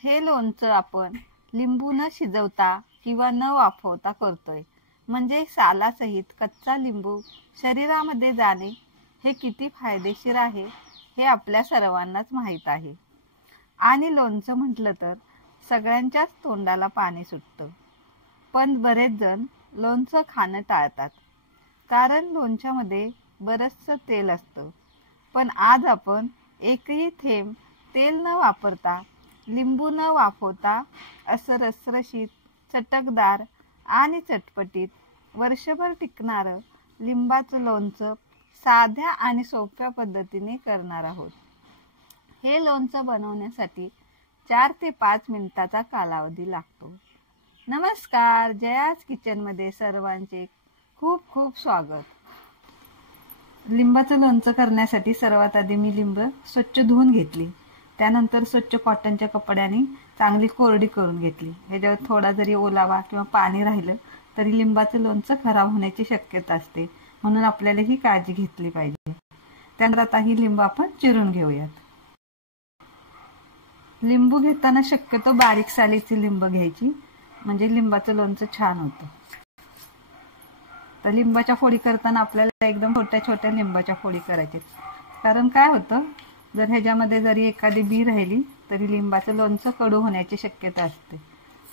हे लोणचं आपण लिंबू न शिजवता किंवा न वाफवता करतोय. म्हणजे सालासहित कच्चा लिंबू शरीरामध्ये जाणे हे किती फायदेशीर आहे हे आपल्या सर्वांनाच माहीत आहे. आणि लोणचं म्हटलं तर सगळ्यांच्याच तोंडाला पाणी सुटतं. पण बरेच जण लोणचं खाणं टाळतात, कारण लोणच्यामध्ये बरंचसं तेल असतं. पण आज आपण एकही थेंब तेल न वापरता, लिंबू न वाफवता असं रसरशीत, चटकदार आणि चटपटीत वर्षभर टिकणारं लिंबाचं लोणचं साध्या आणि सोप्या पद्धतीने करणार आहोत. हे लोणचं बनवण्यासाठी 4 ते 5 मिनिटाचा कालावधी लागतो. नमस्कार, जयाज किचनमध्ये सर्वांचे खूप खूप स्वागत. लिंबाचं लोणचं करण्यासाठी सर्वात आधी मी लिंब स्वच्छ धुवून घेतली. त्यानंतर स्वच्छ कॉटनच्या कपड्याने चांगली कोरडी करून घेतली. ह्याच्यावर थोडा जरी ओलावा किंवा पाणी राहिलं तरी लिंबाचं लोणचं खराब होण्याची शक्यता असते, म्हणून आपल्याला ही काळजी घेतली पाहिजे. त्यानंतर आता ही लिंबू आपण चिरून घेऊयात. लिंबू घेताना शक्यतो बारीक सालीची लिंब घ्यायची, म्हणजे लिंबाचं लोणचं छान होतं. तर लिंबाच्या फोडी करताना आपल्याला एकदम छोट्या छोट्या लिंबाच्या फोडी करायच्या, कारण काय होतं, जर ह्याच्यामध्ये जरी एखादी बी राहिली तरी लिंबाचं लोणचं कडू होण्याची शक्यता असते.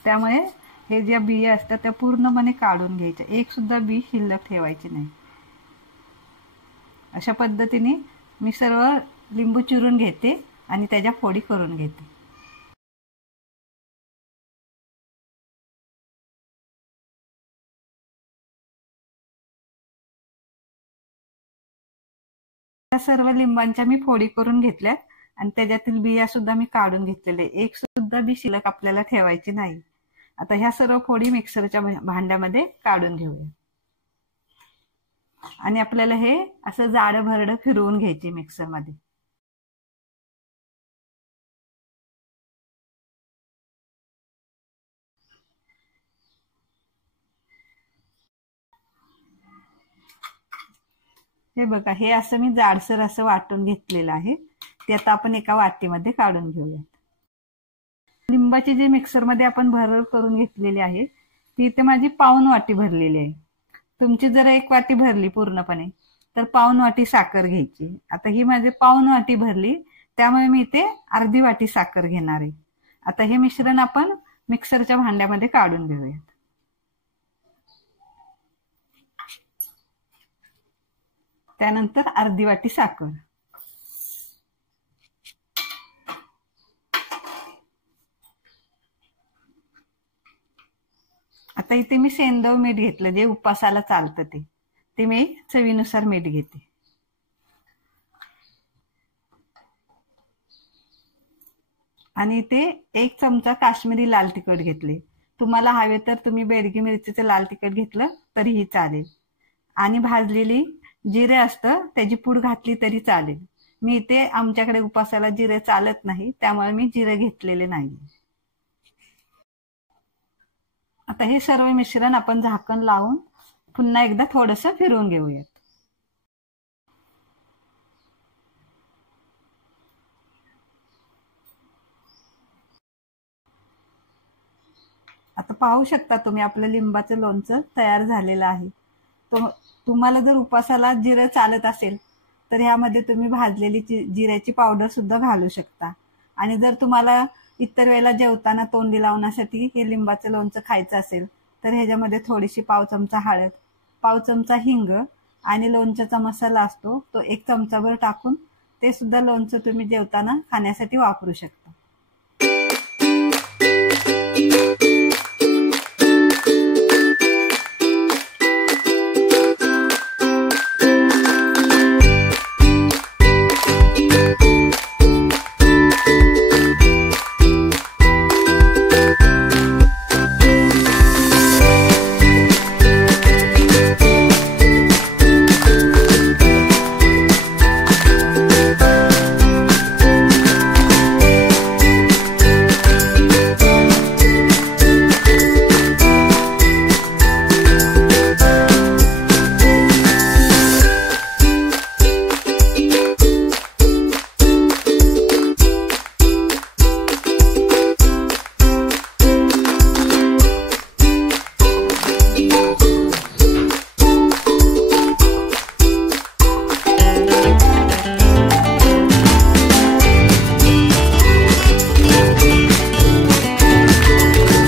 त्यामुळे हे ज्या बिया असतात त्या पूर्णपणे काढून घ्यायच्या, एक सुद्धा बी शिल्लक ठेवायची नाही. अशा पद्धतीने मी सर्व लिंबू चिरून घेते आणि त्याच्या फोडी करून घेते. सर्व लिंबांच्या मी फोडी करून घेतल्यात आणि त्याच्यातील बिया सुद्धा मी काढून घेतलेले, एक सुद्धा बी शिल्लक आपल्याला ठेवायची नाही. आता ह्या सर्व फोडी मिक्सरच्या भांड्यामध्ये काढून घेऊया आणि आपल्याला हे असं जाडं भरडं फिरवून घ्यायची मिक्सरमध्ये. हे बघा, हे असं मी जाडसर असं वाटून घेतलेलं आहे. ते आता आपण एका वाटीमध्ये काढून घेऊया. लिंबाची जी मिक्सरमध्ये आपण भरड करून घेतलेली आहे ती इथे माझी पाऊण वाटी भरलेली आहे. तुमची जर 1 वाटी भरली पूर्णपणे तर पाऊण वाटी साखर घ्यायची. आता ही माझी पाऊण वाटी भरली, त्यामुळे मी इथे अर्धी वाटी साखर घेणार आहे. आता हे मिश्रण आपण मिक्सरच्या भांड्यामध्ये काढून घेऊया. त्यानंतर अर्धी वाटी साखर. आता इथे मी सेंदव मीठ घेतलं, जे उपासाला चालतं ते मी चवीनुसार मीठ घेते. आणि इथे 1 चमचा काश्मीरी लाल तिखट घेतले. तुम्हाला हवे तर तुम्ही बेडगी मिरचीचं लाल तिखट घेतलं तरीही चालेल. आणि भाजलेली जिरे असतं त्याची पूड घातली तरी चालेल. मी इथे आमच्याकडे उपासाला जिरे चालत नाही, त्यामुळे मी जिरे घेतलेले नाही. आता हे सर्व मिश्रण आपण झाकण लावून पुन्हा एकदा थोडंसं फिरवून घेऊयात. आता पाहू शकता तुम्ही, आपलं लिंबाचं लोणचं तयार झालेलं आहे. तुम्हाला जर उपासाला जिरं चालत असेल तर ह्यामध्ये तुम्ही भाजलेली जिऱ्याची पावडर सुद्धा घालू शकता. आणि जर तुम्हाला इतर वेळेला जेवताना तोंडी लावण्यासाठी हे लिंबाचं लोणचं खायचं असेल तर ह्याच्यामध्ये थोडीशी पाव चमचा हळद, पाव चमचा हिंग आणि लोणच्याचा मसाला असतो तो 1 चमचाभर टाकून ते सुद्धा लोणचं तुम्ही जेवताना खाण्यासाठी वापरू शकता.